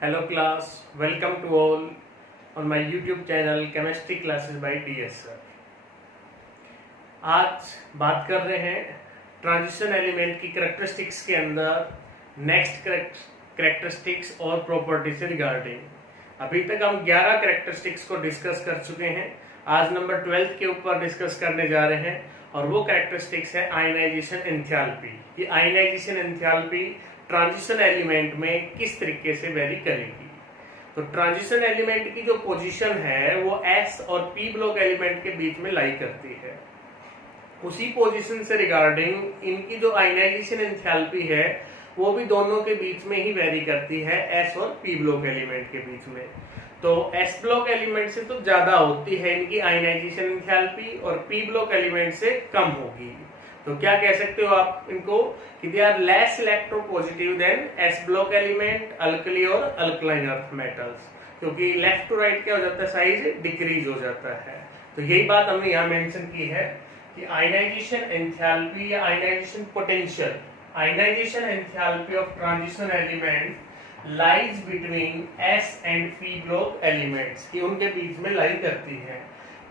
Hello class, welcome to all on my YouTube channel Chemistry Classes by DS Sir। आज बात कर रहे हैं ट्रांजिशन एलिमेंट की करेक्टरिस्टिक्स के अंदर नेक्स्ट करेक्टरिस्टिक्स और प्रॉपर्टी से रिगार्डिंग। अभी तक हम 11 करेक्टरिस्टिक्स को डिस्कस कर चुके हैं। आज नंबर 12 के ऊपर डिस्कस करने जा रहे हैं और वो करेक्टरिस्टिक्स है आयनाइजेशन एंथैल्पी। ये आयनाइजेशन एंथैल्पी ट्रांजिशन एलिमेंट में किस तरीके से वेरी करेगी। तो ट्रांजिशन एलिमेंट की जो पोजीशन है वो एस और पी ब्लॉक एलिमेंट के बीच में लाई करती है। उसी पोजीशन से रिगार्डिंग इनकी जो आयनाइजेशन एंथैल्पी है वो भी दोनों के बीच में ही वेरी करती है, एस और पी ब्लॉक एलिमेंट के बीच में। तो एस ब्लॉक एलिमेंट से तो ज्यादा होती है इनकी आयनाइजेशन एंथैल्पी और पी ब्लॉक एलिमेंट से कम होगी। तो क्या कह सकते हो आप इनको कि they are less electropositive than S block element, alkali और अल्कलाइन अर्थ मेटल्स, क्योंकि लेफ्ट टू राइट क्या हो जाता है, साइज डिक्रीज हो जाता है। तो यही बात हमने यहाँ मेंशन की है कि आयनाइजेशन एंथैल्पी या ionisation potential, ionisation enthalpy of transition element lies between S and P block elements, की उनके बीच में लाई करती है।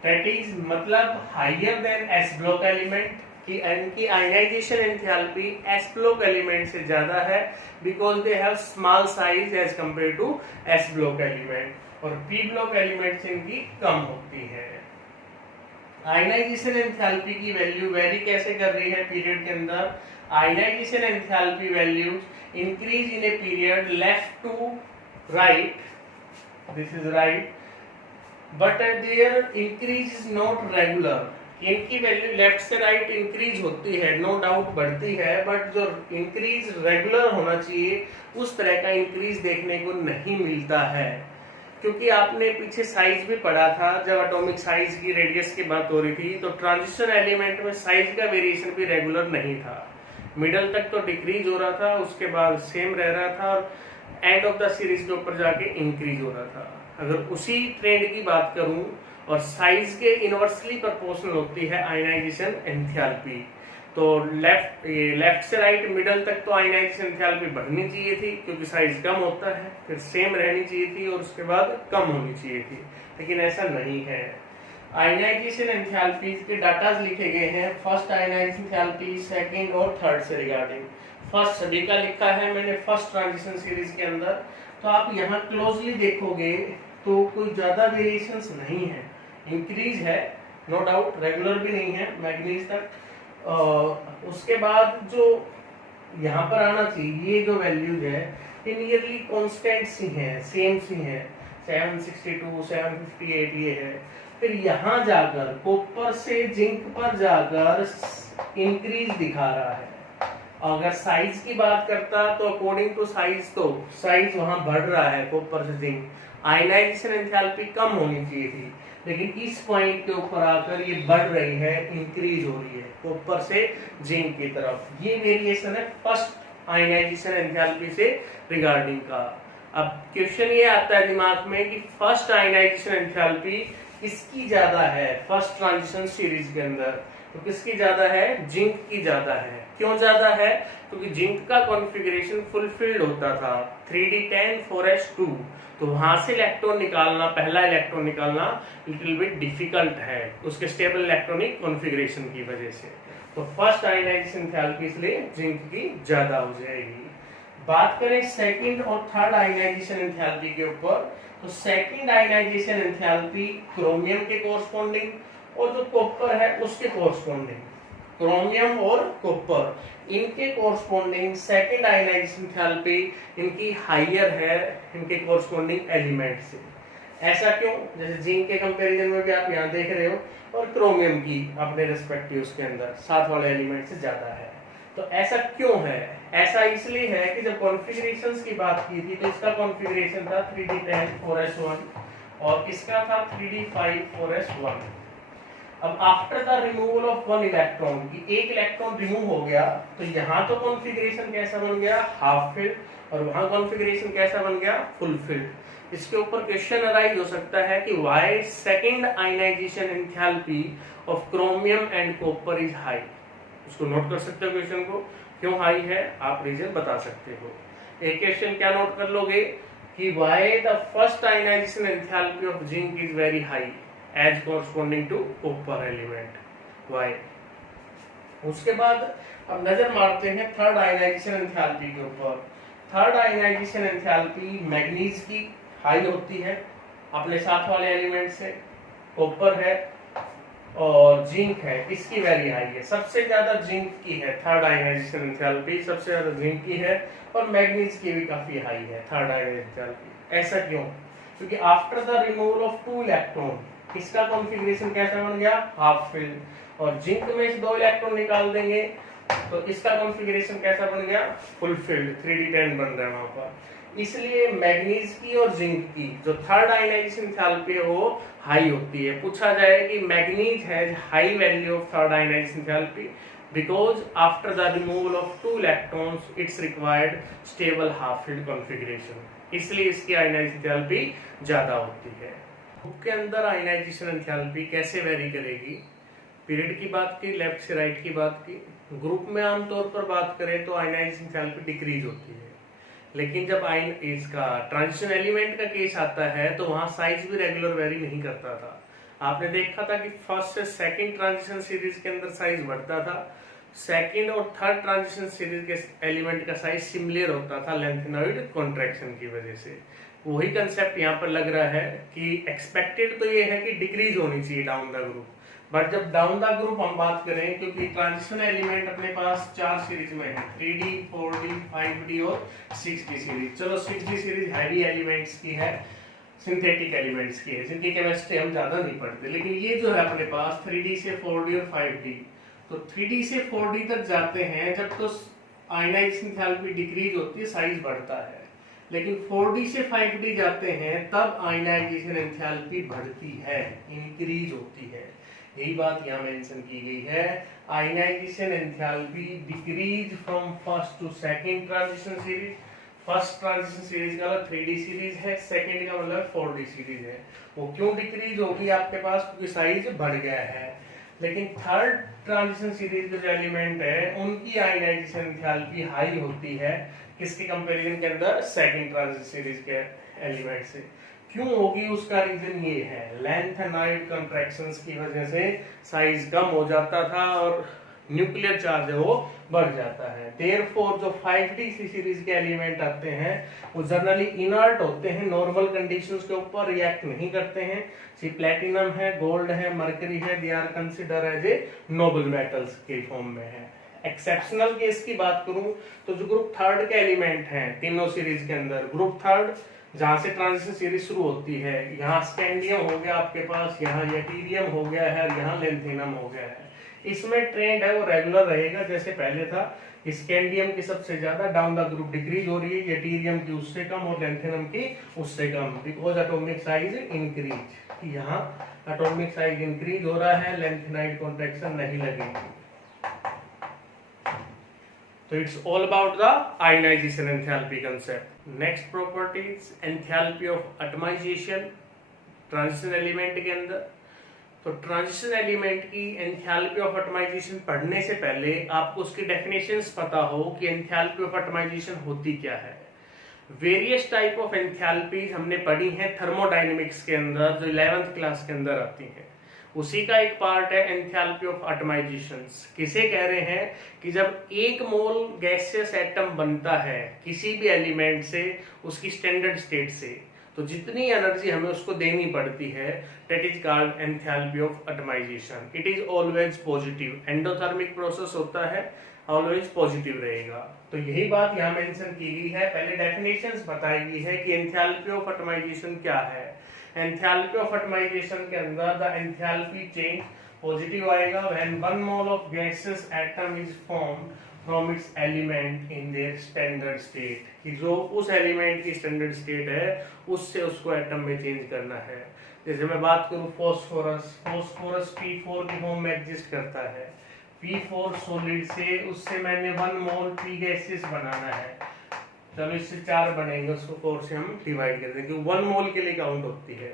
दैट इज मतलब higher than S block element, कि इनकी ionisation enthalpy S block element से ज्यादा है because they have small size as compare to S block element, और पी ब्लॉक एलिमेंट से इनकी कम होती है। आयनाइजेशन एंथैल्पी की वैल्यू वेरी कैसे कर रही है पीरियड के अंदर। Ionisation enthalpy values increase in a period left to right, this is right, but their increase is not regular. इनकी वैल्यू लेफ्ट से राइट इंक्रीज होती है, नो डाउट बढ़ती है, बट जो इंक्रीज रेगुलर होना चाहिए उस तरह का इंक्रीज देखने को नहीं मिलता है। क्योंकि आपने पीछे साइज भी पढ़ा था, जब एटॉमिक साइज की रेडियस की बात हो रही थी, तो ट्रांजिशन एलिमेंट में साइज का वेरिएशन भी रेगुलर नहीं था। मिडल तक तो डिक्रीज हो रहा था, उसके बाद सेम रह रहा था और एंड ऑफ द सीरीज के ऊपर जाके इंक्रीज हो रहा था। अगर उसी ट्रेंड की बात करूं और साइज के इनवर्सली प्रोपोर्शनल होती है आयनाइजेशन एंथैल्पी, तो लेफ्ट से राइट मिडल तक तो आयनाइजेशन एंथैल्पी बढ़नी चाहिए थी क्योंकि साइज कम होता है, फिर सेम रहनी चाहिए थी और उसके बाद कम होनी चाहिए थी, लेकिन ऐसा नहीं है। आयनाइजेशन एंथैल्पी के डाटाज लिखे गए हैं फर्स्ट आयनाइजेशन एंथैल्पी, सेकंड और थर्ड से रिगार्डिंग। फर्स्ट सभी का लिखा है मैंने फर्स्ट ट्रांजिशन सीरीज के अंदर, तो आप यहाँ क्लोजली देखोगे तो कोई ज्यादा वेरिएशंस नहीं है, इंक्रीज है नो डाउट, रेगुलर भी नहीं है मैग्नीज तक। उसके बाद जो यहाँ पर आना चाहिए ये जो वैल्यूज है ये नियरली कांस्टेंट सी हैं, सेम सी हैं, 762 758 ये है। फिर यहाँ जाकर कॉपर से जिंक पर जाकर इंक्रीज दिखा रहा है। अगर साइज की बात करता तो अकॉर्डिंग टू साइज तो साइज वहां बढ़ रहा है कॉपर से जिंक, आयनाइजेशन एंथैल्पी कम होनी चाहिए थी, लेकिन इस पॉइंट के ऊपर आकर ये बढ़ रही है, इंक्रीज हो रही है कॉपर से जिंक की तरफ। ये वेरिएशन है फर्स्ट आयनाइजेशन एंथैल्पी से रिगार्डिंग का। अब क्वेश्चन ये आता है दिमाग में कि फर्स्ट आयनाइजेशन एंथैल्पी किसकी ज्यादा है फर्स्ट ट्रांजिशन सीरीज के अंदर, तो किसकी ज्यादा है, जिंक की ज्यादा है। क्यों ज्यादा है, क्योंकि जिंक का कॉन्फ़िगरेशन फुलफिल्ड होता था 3d10 4s2, तो वहां से इलेक्ट्रॉन निकालना, पहला इलेक्ट्रॉन निकालना लिटिल बिट डिफिकल्ट है उसके स्टेबल इलेक्ट्रॉनिक कॉन्फ़िगरेशन की वजह से। तो फर्स्ट आयनाइजेशन एंथैल्पी इसलिए जिंक की ज्यादा हो जाएगी। बात करें सेकंड और थर्ड आयनाइजेशन एंथैल्पी के ऊपर, तो सेकंड आयनाइजेशन एंथैल्पी क्रोमियम के कोरस्पोंडिंग और जो कॉपर है उसके कोरस्पोंडिंग, क्रोमियम और कॉपर इनके कोरस्पोंडिंग सेकंड आयनाइजेशन एंथैल्पी इनकी हाइयर है इनके कोरस्पोंडिंग एलिमेंट से। ऐसा क्यों, जैसे जिंक के कंपैरिजन में भी आप यहाँ देख रहे हो, और क्रोमियम की अपने रिस्पेक्टिव उसके अंदर साथ वाले एलिमेंट से ज्यादा है। तो ऐसा क्यों है, ऐसा इसलिए है कि जब कॉन्फ़िगरेशंस की बात की थी तो इसका कॉन्फ़िगरेशन था 3d10 4s1 और इसका था 3d5 4s1। अब after the removal of one electron, की एक इलेक्ट्रॉन रिमूव हो गया, तो यहाँ तो कॉन्फ़िगरेशन कैसा बन गया, हाफ फिल्ड, और वहां कॉन्फ़िगरेशन कैसा बन गया, फुल फिल्ड। इसके ऊपर क्वेश्चन अराइज हो सकता है कि why second ionisation enthalpy of chromium and copper is high. उसको नोट कर सकते हो क्वेश्चन को, क्यों हाई है, आप रीजन बता सकते हो। एक क्वेश्चन क्या नोट कर लोगे कि why the first ionization enthalpy of zinc is very high as corresponding to copper element, why। उसके बाद अब नजर मारते हैं थर्ड आयनाइजेशन एंथैल्पी के ऊपर। थर्ड आयनाइजेशन एंथैल्पी मैग्नीज की हाई होती है अपने साथ वाले एलिमेंट से, कॉपर है और जिंक है, इसकी वेरी हाई है। सबसे ज्यादा जिंक की है थर्ड आयनाइजेशन एंथैल्पी, सबसे ज्यादा जिंक की है, और मैग्नीज की भी काफी हाई है थर्ड आयनाइजेशन एंथैल्पी। ऐसा क्यों? क्योंकि after the removal of 2 electron इसका कॉन्फ़िगरेशन कैसा बन गया? हाफ फिल्ड, और जिंक में से 2 इलेक्ट्रॉन निकाल देंगे तो इसका कॉन्फ़िगरेशन कैसा बन गया? फुल फिल्ड, 3d10 बन रहा है वहां पर। इसलिए मैग्नीज की और जिंक की जो थर्ड आयनाइजेशन एंथैल्पी है वो हाई होती है। पूछा जाए कि manganese has high value of third ionisation enthalpy because after the removal of 2 electrons it's required stable half field configuration, इसलिए इसकी आयनाइजेशन एंथैल्पी ज्यादा होती है। ग्रुप के अंदर आयनाइजेशन एंथैल्पी कैसे वेरी करेगी? पीरियड की बात की, लेफ्ट से राइट की बात की। ग्रुप में आमतौर पर बात करें तो आयनाइजेशन एंथैल्पी डिक्रीज होती है, लेकिन जब इसका ट्रांजिशन एलिमेंट का केस आता है तो वहां साइज भी रेगुलर वेरी नहीं करता था। आपने देखा था कि फर्स्ट से सेकंड ट्रांजिशन सीरीज के अंदर साइज बढ़ता था, सेकंड और थर्ड ट्रांजिशन सीरीज के एलिमेंट का साइज सिमिलर होता था लेंथेनॉइड कॉन्ट्रैक्शन की वजह से। वही कंसेप्ट यहाँ पर लग रहा है कि एक्सपेक्टेड तो ये है कि डिक्रीज होनी चाहिए डाउन द ग्रुप, बट जब डाउन द ग्रुप हम बात करें, क्योंकि ट्रांजिशन एलिमेंट अपने पास 4 सीरीज में है, 3D, 4D, 5D और 6D सीरीज। चलो 6D सीरीज हैवी एलिमेंट्स की है, सिंथेटिक एलिमेंट्स की है, जिनकी केमिस्ट्री हम ज्यादा नहीं पढ़ते। लेकिन ये जो है अपने पास 3D से 4D और 5D, तो 3D से 4D तक जाते हैं जब तो आयनाइजेशन एंथैल्पी डिक्रीज होती है, साइज बढ़ता है। लेकिन 4D से 5D जाते हैं तब आयनाइजेशन एंथैल्पी बढ़ती है, इंक्रीज होती है। यही बात यहाँ मेंशन की गई है, ionisation enthalpy decrease from first to second transition series. First transition series का मतलब 3D सीरीज है, सेकंड का मतलब 4D सीरीज है। वो क्यों डिक्रीज होगी आपके पास? क्योंकि साइज बढ़ गया है। लेकिन थर्ड ट्रांजिशन सीरीज के जो एलिमेंट है उनकी आयनाइजेशन एंथैल्पी हाई होती है, किसके कंपैरिजन के अंदर? सेकंड ट्रांजिशन सीरीज के एलिमेंट से। क्यों होगी? उसका रीजन ये है, लेंथेनॉइड कॉन्ट्रैक्शंस की वजह से साइज कम हो जाता था और न्यूक्लियर चार्ज है वो बढ़ जाता है। देयरफॉर जो 5D सीरीज के एलिमेंट आते हैं वो जनरली इनर्ट होते हैं, नॉर्मल कंडीशंस के ऊपर रिएक्ट नहीं करते हैं। सी प्लेटिनम है, गोल्ड है, मरकरी है, they are consider as a noble metals के फॉर्म में है। एक्सेप्शनल केस की बात करूं तो जो ग्रुप थर्ड के एलिमेंट हैं तीनों सीरीज के अंदर, ग्रुप थर्ड जहां से ट्रांजिशन सीरीज शुरू होती है, यहाँ स्कैंडियम हो गया आपके पास, यहाँ यटीरियम हो गया है, यहाँ लेंथेनम हो गया है। इसमें ट्रेंड है वो रेगुलर रहेगा जैसे पहले था। स्कैंडियम की सबसे ज्यादा डाउन द ग्रुप डिक्रीज हो रही है, यटीरियम की उससे कम और लेंथेनम की उससे कम, बिकॉज एटॉमिक साइज इंक्रीज। यहाँ एटॉमिक साइज इंक्रीज हो रहा है, लेंथेनाइड कॉन्ट्रैक्शन नहीं लगेगी। तो it's all about the ionisation enthalpy concept. Next properties, enthalpy of atomisation transition element के अंदर। तो ट्रांजिशन एलिमेंट की एंथैल्पी ऑफ एटमाइजेशन पढ़ने से पहले आपको उसकी डेफिनेशंस पता हो कि एंथैल्पी ऑफ एटमाइजेशन होती क्या है। वेरियस टाइप ऑफ एंथैल्पीज हमने पढ़ी हैं थर्मोडायनेमिक्स के अंदर, जो 11th क्लास के अंदर आती हैं। उसी का एक पार्ट है एंथैल्पी ऑफ एटमाइजेशन। किसे कह रहे हैं कि जब 1 मोल गैसियस एटम बनता है किसी भी एलिमेंट से, उसकी स्टैंडर्ड स्टेट से, तो जितनी एनर्जी हमें उसको देनी पड़ती है, that is called enthalpy of atomisation. It is always positive, endothermic process होता है, ऑलवेज पॉजिटिव रहेगा। तो यही बात यहाँ मेंशन की गई है। पहले डेफिनेशंस बताई गई है कि एंथैल्पी ऑफ एटमाइजेशन क्या है। एंथैल्पी ऑफ एटमाइजेशन के अंदर द एंथैल्पी चेंज पॉजिटिव आएगा when 1 mole of gaseous atom is formed from its element in their standard state, कि जो उस एलिमेंट की स्टैंडर्ड स्टेट है उससे उसको एटम में चेंज करना है। जैसे मैं बात करूं फॉस्फोरस, फॉस्फोरस P4 की फॉर्म में एग्जिस्ट करता है। P4 सॉलिड से उससे मैंने 1 मोल P गैसेस बनाना है, चलो इससे 4 बनेंगे, उसको 4 से हम डिवाइड कर देंगे, 1 मोल के लिए काउंट होती है।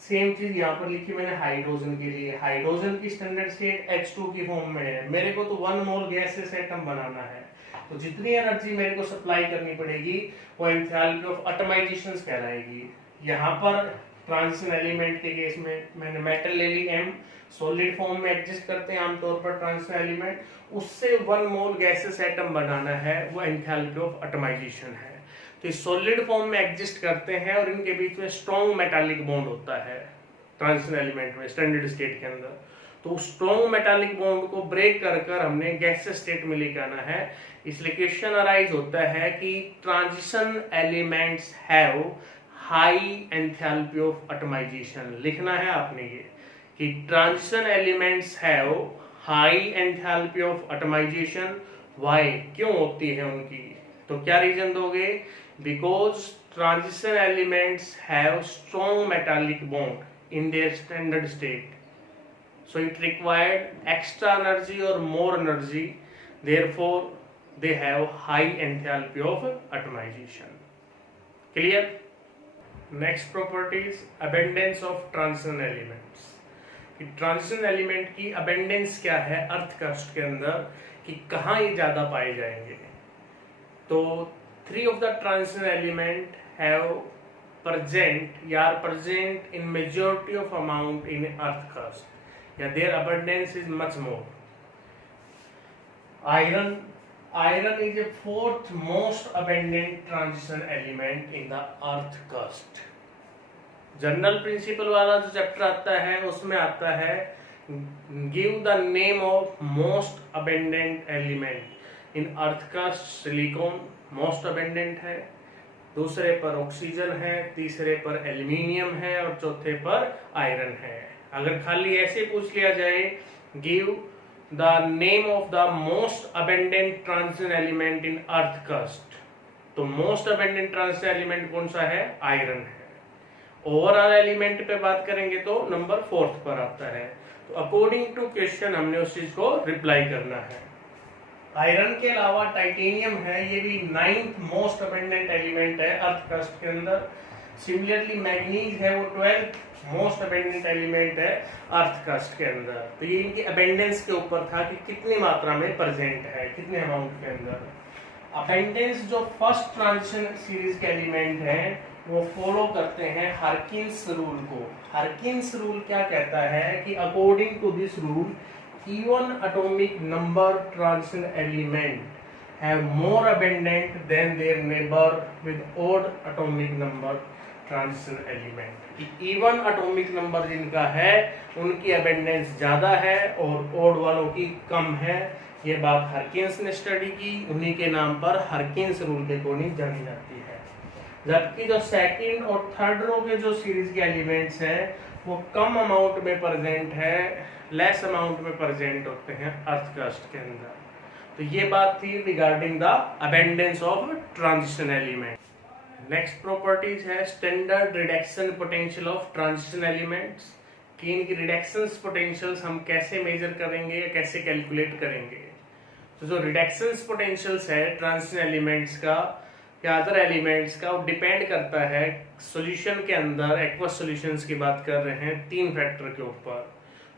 सेम चीज यहाँ पर लिखी मैंने हाइड्रोजन के लिए। हाइड्रोजन की स्टैंडर्ड स्टेट H2 की फॉर्म में है, मेरे को तो 1 मोल गैसेस एटम बनाना है, तो जितनी एनर्जी मेरे को सप्लाई करनी पड़ेगी वो एंथैल्पी ऑफ एटमाइजेशन कहलाएगी। यहाँ पर ट्रांजिशन एलिमेंट के केस में मैंने मेटल ले ली M, सॉलिड फॉर्म में एग्जिस्ट करते हैं आमतौर पर ट्रांजिशन एलिमेंट, उससे 1 मोल गैसेस एटम बनाना है, वो एंथैल्पी ऑफ एटमाइजेशन है। तो ये सॉलिड फॉर्म में एग्जिस्ट करते हैं और इनके बीच में स्ट्रॉन्ग मेटालिक बॉन्ड होता है ट्रांजिशन एलिमेंट में स्टैंडर्ड स्टेट के अंदर। तो स्ट्रॉन्ग मेटालिक बॉन्ड को ब्रेक कर कर हमने गैसेस स्टेट में लेके आना है। इसलिए क्वेश्चन अराइज होता है कि transition elements have high enthalpy of atomisation. लिखना है आपने ये कि transition elements have high enthalpy of atomisation. Why, क्यों होती है उनकी, तो क्या रीजन दोगे? Because transition elements have strong metallic bond in their standard state, so it required extra energy or more energy, therefore they have high enthalpy of atomization. Clear? Next property is abundance of transition elements. कि transition element की abundance क्या है earth crust के अंदर, कि कहाँ ये ज्यादा पाए जाएंगे। तो 3 of the transition element have present in majority of amount in earth crust. Yeah, their abundance is much more. Iron is the 4th most abundant transition element in the earth crust. General principle वाला जो chapter आता है उसमें आता है give the name of most abundant element in earth crust. Silicon most abundant है, दूसरे पर ऑक्सीजन है, तीसरे पर एल्यूमिनियम है और चौथे पर आयरन है। अगर खाली ऐसे पूछ लिया जाए give the name of the most abundant transition element in earth crust, तो मोस्ट अबेंडेंट ट्रांजिशन एलिमेंट कौन सा है? आयरन है। ओवरऑल एलिमेंट पे बात करेंगे तो नंबर 4th पर आता है। तो अकॉर्डिंग टू क्वेश्चन हमने उस चीज को रिप्लाई करना है। आयरन के अलावा टाइटेनियम है, ये भी 9th मोस्ट अबेंडेंट एलिमेंट है अर्थ क्रस्ट के अंदर। सिमिलरली मैग्नीज है, वो 12th मोस्ट अबेंडेंट एलिमेंट है अर्थ क्रस्ट के अंदर। तो ये इनकी अबेंडेंस के ऊपर था कि कितनी मात्रा में प्रेजेंट है, कितने अमाउंट के अंदर। अबेंडेंस जो फर्स्ट ट्रांजिशन सीरीज के एलिमेंट है वो फॉलो करते हैं हरकिन्स रूल को। हरकिन्स रूल क्या कहता है कि according to this rule even atomic number transition element have more abundant than their neighbor with odd atomic number transition element। even atomic number जिनका है उनकी abundance ज्यादा है और odd वालों की कम है। ये बात हरकिन्स ने स्टडी की, उन्हीं के नाम पर हरकिन्स रूल के अकॉर्डिंग जानी जाती है। जबकि जो सेकंड और थर्ड रो के जो सीरीज के एलिमेंट्स हैं वो कम अमाउंट में प्रेजेंट है, लेस अमाउंट में प्रेजेंट होते हैं अर्थ क्रस्ट के अंदर। तो ये बात थी regarding the abundance of transition element. Next properties है standard reduction potential of transition elements, कि इनकी रिडक्शन पोटेंशियल्स हम कैसे मेजर करेंगे, कैसे कैलकुलेट करेंगे। तो जो रिडक्शन पोटेंशियल्स है ट्रांजिशन एलिमेंट्स का या अदर एलिमेंट्स का, वो डिपेंड करता है सॉल्यूशन के अंदर, एक्वस सॉल्यूशंस की बात कर रहे हैं, 3 फैक्टर के ऊपर।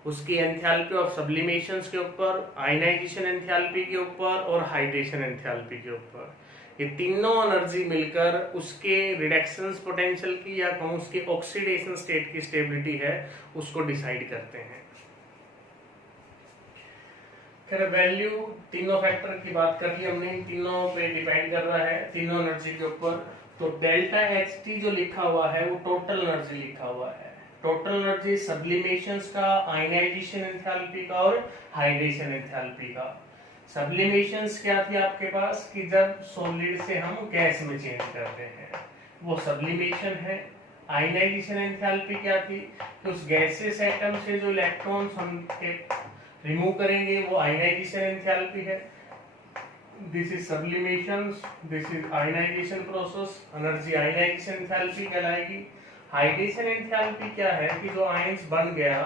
उसकी एंथैल्पी ऑफ सब्लिमेशंस के ऊपर, आयनाइजेशन एंथैल्पी के ऊपर और हाइड्रेशन एंथैल्पी के ऊपर। ये तीनों एनर्जी मिलकर उसके रिडक्शन पोटेंशियल की या कहूँ उसके ऑक्सीडेशन स्टेट की स्टेबिलिटी है उसको डिसाइड करते हैं। फिर वैल्यू, तीनों फैक्टर की बात कर ली हमने, तीनों पे डिपेंड कर रहा है, तीनों एनर्जी के ऊपर। तो डेल्टा HT जो लिखा हुआ है वो टोटल एनर्जी लिखा हुआ है। टोटल एनर्जी सब्लिमेशंस का, आयनाइजेशन एंथैल्पी का और हाइड्रेशन एंथैल्पी का। सब्लिमेशंस क्या थी आपके पास कि जब सॉलिड से हम गैस में चेंज करते हैं, वो सब्लिमेशन है। आयनाइजेशन एंथैल्पी क्या थी कि उस गैसेस एटम से जो इलेक्ट्रॉन्स हम रिमूव करेंगे वो आयनाइजेशन एंथैल्पी है। This is sublimation, this is ionization process, energy ionization enthalpy कहलाएगी। हाइड्रेशन एंथैल्पी क्या है कि जो आयंस बन गया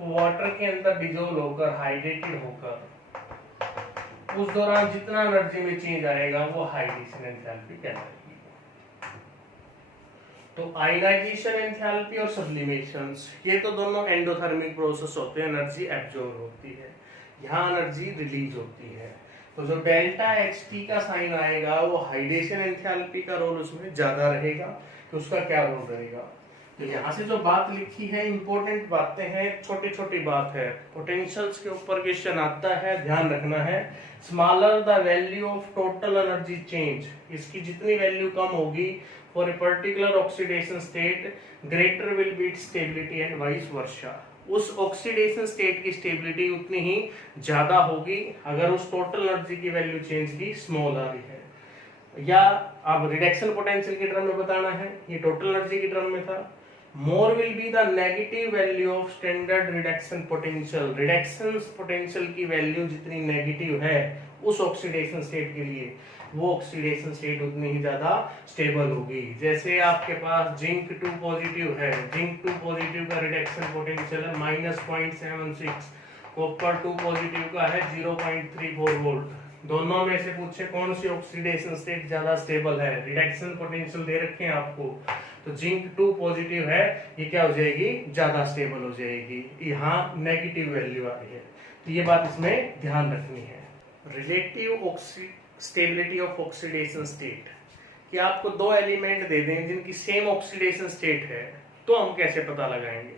वो वाटर के अंदर डिसॉल्व होकर हाइड्रेटेड होकर उस दौरान जितना एनर्जी में चेंज आएगा वो हाइड्रेशन एंथैल्पी कहलाएगी। तो आयनाइजेशन एंथैल्पी और सब्लिमेशन, ये तो दोनों एंडोथर्मिक प्रोसेस होते हैं, एनर्जी एब्जॉर्ब होती है, यहाँ एनर्जी रिलीज होती है। तो जो डेल्टा एच टी का साइन आएगा वो हाइड्रेशन एंथैल्पी का रोल उसमें ज्यादा रहेगा। तो उसका क्या रोल रहेगा, तो यहाँ से जो बात लिखी है इंपॉर्टेंट बातें हैं, छोटी छोटी बात है, पोटेंशियल्स के ऊपर क्वेश्चन आता है, ध्यान रखना है। Smaller the value of total energy change, इसकी जितनी वैल्यू कम होगी for a particular oxidation state greater will be it's stability and vice versa. उस ऑक्सीडेशन स्टेट की स्टेबिलिटी उतनी ही ज्यादा होगी अगर उस टोटल एनर्जी की वैल्यू चेंज की स्मॉल आ रही है। या अब रिडक्शन पोटेंशियल के टर्म में बताना है, ये टोटल एनर्जी के टर्म में था। More will be the negative value of standard reduction potential, reduction potential की वैल्यू जितनी नेगेटिव है उस ऑक्सीडेशन स्टेट के लिए, वो ऑक्सीडेशन स्टेट उतनी ही ज्यादा स्टेबल होगी। जैसे आपके पास जिंक 2 पॉजिटिव है, जिंक 2 पॉजिटिव का रिडक्शन पोटेंशियल है -0.76, कॉपर 2 पॉजिटिव का है 0.34 वोल्ट। दोनों में से पूछे कौन सी ऑक्सीडेशन स्टेट ज्यादा स्टेबल है, रिडक्शन पोटेंशियल दे रखे हैं आपको, तो जिंक 2 पॉजिटिव है, ये क्या हो जाएगी, ज्यादा स्टेबल हो जाएगी। यहाँ नेगेटिव वैल्यू आ रही है, तो ये बात इसमें ध्यान रखनी है। Relative stability of oxidation state, कि आपको दो एलिमेंट दे दें जिनकी सेम ऑक्सीडेशन स्टेट है, तो हम कैसे पता लगाएंगे।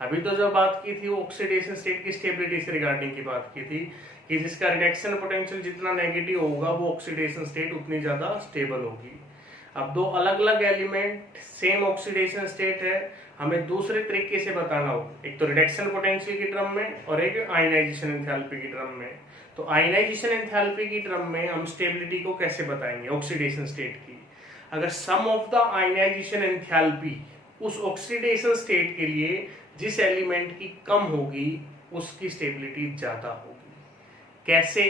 अभी तो जो बात की थी वो ऑक्सीडेशन स्टेट की स्टेबिलिटी से रिगार्डिंग की बात की थी, कि जिसका रिडक्शन पोटेंशियल जितना नेगेटिव होगा वो ऑक्सीडेशन स्टेट उतनी ज्यादा स्टेबल होगी। अब दो अलग अलग एलिमेंट सेम ऑक्सीडेशन स्टेट है, हमें दूसरे तरीके से बताना हो, एक तो रिडक्शन पोटेंशियल की टर्म में और एक आयनाइजेशन एंथैल्पी की टर्म में। तो आयनाइजेशन एंथैल्पी की टर्म में हम स्टेबिलिटी को कैसे बताएंगे ऑक्सीडेशन स्टेट की, अगर सम ऑफ द आयनाइजेशन एंथैल्पी उस ऑक्सीडेशन स्टेट के लिए जिस एलिमेंट की कम होगी उसकी स्टेबिलिटी ज्यादा होगी। कैसे,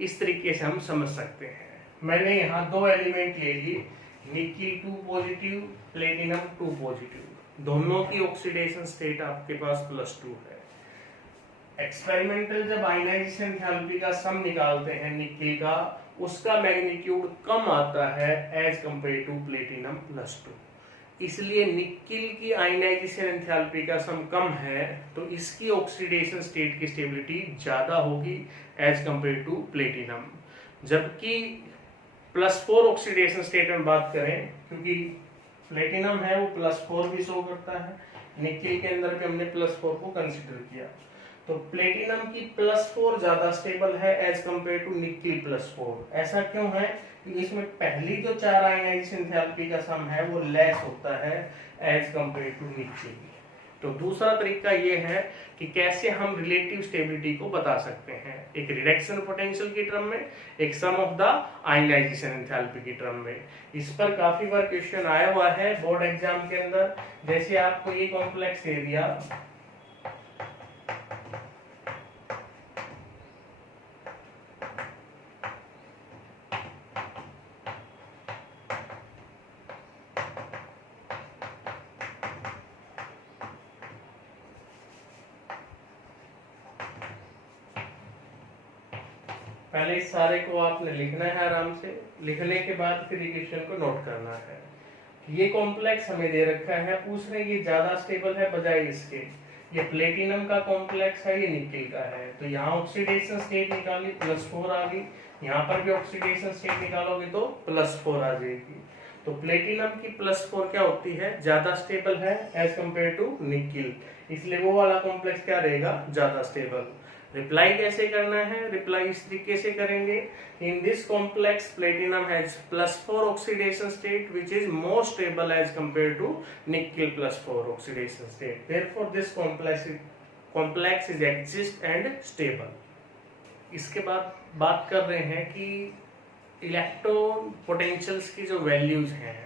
इस तरीके से हम समझ सकते हैं। मैंने यहाँ दो एलिमेंट ले लिए, निकिल 2 पॉजिटिव, प्लेटिनम 2 पॉजिटिव, दोनों की ऑक्सीडेशन स्टेट आपके पास +2 है। एक्सपेरिमेंटल जब आयनाइजेशन एंथैल्पी का सम निकालते हैं निकिल का, उसका मैग्नीट्यूड कम आता है एज कंपेयर टू प्लेटिनम +2, इसलिए निकिल की आयनाइजेशन एंथैल्पी का सम कम है तो इसकी ऑक्सीडेशन स्टेट की स्टेबिलिटी ज्यादा होगी एज कंपेयर टू प्लेटिनम। जबकि +4 ऑक्सीडेशन स्टेट में बात करें, क्योंकि प्लेटिनम है वो +4 भी शो करता है, निकिल के अंदर भी हमने +4 को कंसिडर किया, तो प्लेटिनम की +4 ज्यादा स्टेबल है एज कंपेयर टू निकिल +4। ऐसा क्यों है, क्योंकि इसमें पहली जो 4 आयनाइजेशन एंथैल्पी का सम है वो लेस होता है एज कंपेयर टू निकिल। तो दूसरा तरीका ये है कि कैसे हम रिलेटिव स्टेबिलिटी को बता सकते हैं, एक रिडक्शन पोटेंशियल की टर्म में, एक सम ऑफ द आयनाइजेशन एंथैल्पी की टर्म में। इस पर काफी बार क्वेश्चन आया हुआ है बोर्ड एग्जाम के अंदर। जैसे आपको ये कॉम्प्लेक्स दे दिया, पहले इस सारे को आपने लिखना है आराम से, लिखने के बाद फिर इक्वेशन को नोट करना है। ये कॉम्प्लेक्स हमें दे रखा है, पूछ रहे ये ज्यादा स्टेबल है बजाय इसके, ये प्लेटिनम का कॉम्प्लेक्स है, ये निकिल का है। तो यहाँ ऑक्सीडेशन स्टेट निकाली +4 आ गई, यहाँ पर भी ऑक्सीडेशन स्टेट निकालोगे तो +4 आ जाएगी। तो प्लेटिनम की +4 क्या होती है, ज्यादा स्टेबल है एज कंपेयर टू निकिल, इसलिए वो वाला कॉम्प्लेक्स क्या रहेगा, ज्यादा स्टेबल। रिप्लाई कैसे करना है, रिप्लाई इस तरीके से करेंगे, in this complex platinum has +4 oxidation state which is more stable as compare to nickel +4 oxidation state, therefore this complex is exist and stable. इसके बाद बात कर रहे हैं कि इलेक्ट्रॉन पोटेंशियल्स की जो वैल्यूज हैं,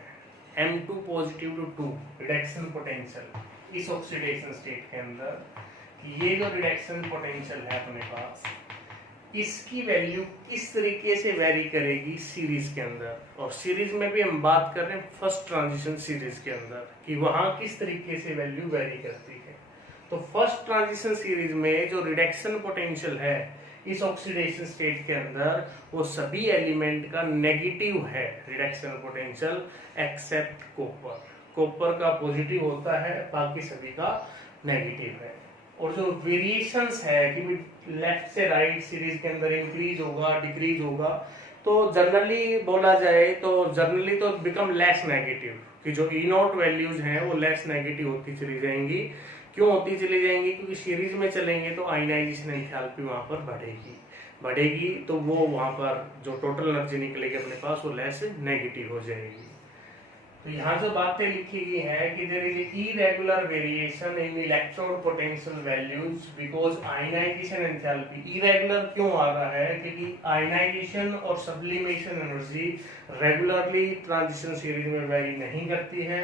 M2 positive to 2 reduction potential इस ऑक्सीडेशन स्टेट के अंदर, ये जो रिडक्शन पोटेंशियल है अपने पास, इसकी वैल्यू किस तरीके से वेरी करेगी सीरीज के अंदर। और सीरीज में भी हम बात कर रहे हैं फर्स्ट ट्रांजिशन सीरीज के अंदर, कि वहां किस तरीके से वैल्यू वेरी करती है। तो फर्स्ट ट्रांजिशन सीरीज में जो रिडक्शन पोटेंशियल है इस ऑक्सीडेशन स्टेट के अंदर, वो सभी एलिमेंट का नेगेटिव है reduction potential except copper. Copper का पॉजिटिव होता है, बाकी सभी का नेगेटिव है। और जो वेरिएशंस है कि लेफ्ट से राइट सीरीज के अंदर इंक्रीज होगा, डिक्रीज होगा, तो जनरली बोला जाए तो जनरली तो बिकम लेस नेगेटिव, कि जो ई नॉट वैल्यूज हैं वो लेस नेगेटिव होती चली जाएंगी। क्यों होती चली जाएंगी? क्योंकि सीरीज में चलेंगे तो आयनाइजेशन एंथैल्पी वहां पर बढ़ेगी, तो वो वहां पर जो टोटल एनर्जी निकलेगी अपने पास वो लेस नेगेटिव हो जाएगी। तो यहाँ जो बातें लिखी गई है कि there is irregular variation in electrode potential values because ionisation enthalpy. Irregular क्यों आ रहा है? क्योंकि आयनाइजेशन और sublimation energy regularly transition series में वेरी नहीं करती है।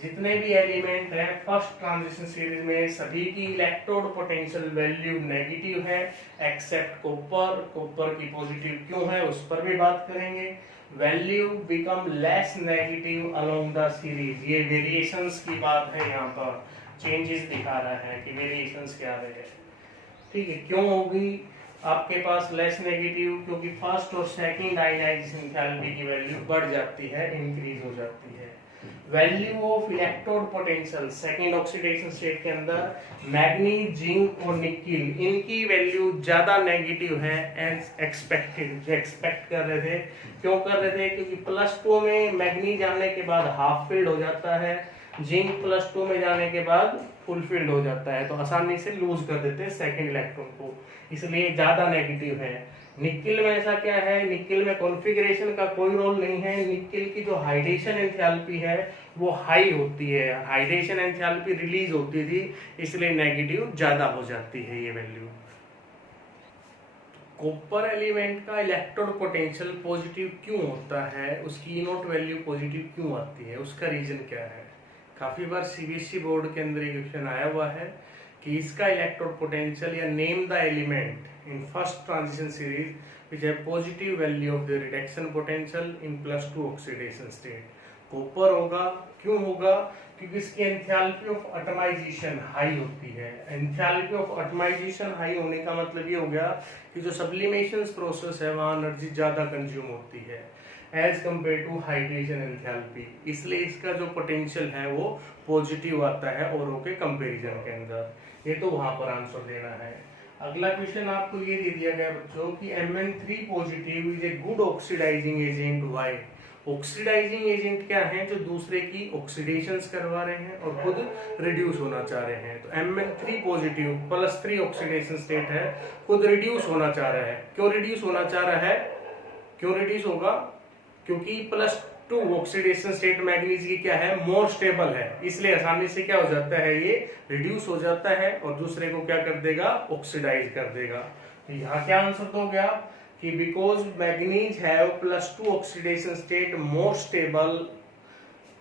जितने भी एलिमेंट हैं फर्स्ट ट्रांजिशन सीरीज में सभी की इलेक्ट्रोड पोटेंशियल वैल्यू नेगेटिव है एक्सेप्ट कॉपर की पॉजिटिव क्यों है उस पर भी बात करेंगे। Value become less negative along the series, ये वेरिएशंस की बात है, यहाँ पर चेंजेस दिखा रहा है कि वेरिएशंस क्या रहे। ठीक है, क्यों होगी आपके पास लेस नेगेटिव? क्योंकि फर्स्ट और सेकंड आयनाइजेशन एंथैल्पी की वैल्यू बढ़ जाती है, इंक्रीज हो जाती है। Value of electrode potential second oxidation state के अंदर मैग्नीज, जिंक और निकिल, इनकी वैल्यू ज्यादा नेगेटिव है एज एक्सपेक्टेड, जो एक्सपेक्ट कर रहे थे। क्यों कर रहे थे? क्योंकि +2 में मैग्नीज आने के बाद हाफ फील्ड हो जाता है, जिंक +2 में जाने के बाद फुल फील्ड हो जाता है, तो आसानी से लूज कर देते हैं सेकंड इलेक्ट्रॉन को, इसलिए ज्यादा नेगेटिव है। निकिल में ऐसा क्या है? निकिल में कॉन्फ़िगरेशन का कोई रोल नहीं है। निकिल की जो हाइड्रेशन एंथैल्पी है वो हाई होती है, हाइड्रेशन एंथैल्पी रिलीज होती थी, इसलिए नेगेटिव ज्यादा हो जाती है ये वैल्यू। कॉपर एलिमेंट का इलेक्ट्रोड पोटेंशियल पॉजिटिव क्यों होता है, उसकी ई नॉट वैल्यू पॉजिटिव क्यों आती है, उसका रीजन क्या है? काफी बार सीबीएसई बोर्ड के अंदर एक क्वेश्चन आया हुआ है कि इसका इलेक्ट्रोड पोटेंशियल या name the element in first transition series which have positive value of the reduction potential in +2 oxidation state। Copper होगा, क्यों होगा? क्योंकि इसकी एंथैल्पी ऑफ एटमाइजेशन हाई होती है। एंथैल्पी ऑफ एटमाइजेशन हाई होने का मतलब ये हो गया कि जो सब्लिमेशन प्रोसेस है वहां एनर्जी ज्यादा कंज्यूम होती है as compare to hydration enthalpy, इसलिए इसका जो पोटेंशियल है वो पॉजिटिव आता है औरों के कंपैरिजन के अंदर। ये तो वहां पर आंसर देना है। अगला क्वेश्चन आपको ये दे दिया गया बच्चों कि Mn3 positive is a good oxidising agent. Why? Oxidising agent क्या है? जो दूसरे की ऑक्सीडेशंस करवा रहे हैं और खुद रिड्यूस होना चाह रहे हैं। तो Mn3 पॉजिटिव +3 ऑक्सीडेशन स्टेट है, खुद रिड्यूस होना चाह रहा है। क्यों रिड्यूस होना चाह रहा है? क्यों रिड्यूस होगा? क्योंकि +2 ऑक्सीडेशन स्टेट मैग्नीज की क्या है? मोर स्टेबल है, इसलिए आसानी से क्या हो जाता है? ये रिड्यूस हो जाता है और दूसरे को क्या कर देगा? ऑक्सीडाइज कर देगा। तो यहाँ क्या आंसर तो गया कि because manganese have +2 oxidation state more stable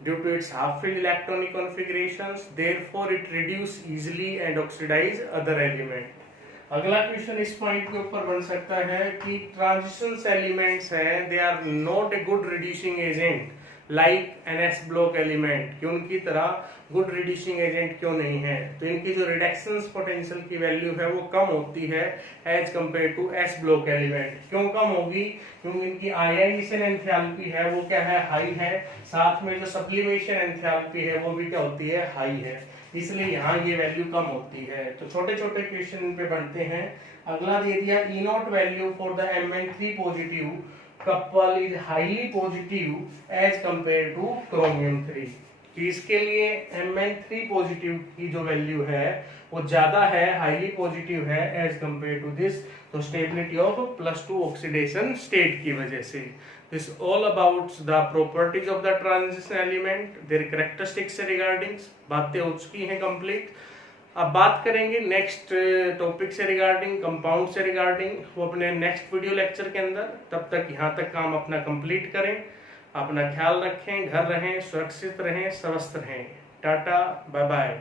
due to its half filled electronic configurations, therefore it reduce easily and oxidise other element. अगला क्वेश्चन इस पॉइंट के ऊपर बन सकता है कि ट्रांजिशंस एलिमेंट्स हैं, they are not a good reducing agent like NS block element, कि उनकी तरह गुड रिड्यूसिंग एजेंट क्यों नहीं है? तो इनकी जो रिडक्शन पोटेंशियल की वैल्यू है वो कम होती है as compare to S block element. क्यों कम होगी? क्योंकि इनकी आयनाइजेशन एंथैल्पी है वो क्या है? हाई है, साथ में जो सब्लिमेशन एंथैल्पी है वो भी क्या होती है? हाई है, इसलिए यहाँ ये वैल्यू कम होती है। तो छोटे छोटे क्वेश्चन पे बनते हैं। अगला दे दिया E not value for the Mn3 positive couple is highly positive as compare to chromium 3, कि इसके लिए Mn3 पॉजिटिव की जो वैल्यू है वो ज्यादा है, हाईली पॉजिटिव है एज कंपेयर टू दिस, तो स्टेबिलिटी ऑफ +2 ऑक्सीडेशन स्टेट की वजह से। This all about the properties of the transition element, their characteristics से रिगार्डिंग बातें हो चुकी हैं कंप्लीट। अब बात करेंगे नेक्स्ट टॉपिक से रिगार्डिंग, कंपाउंड से रिगार्डिंग, वो अपने नेक्स्ट वीडियो लेक्चर के अंदर। तब तक यहाँ तक काम अपना कंप्लीट करें, अपना ख्याल रखें, घर रहें, सुरक्षित रहें, स्वस्थ रहें। Tata, bye bye.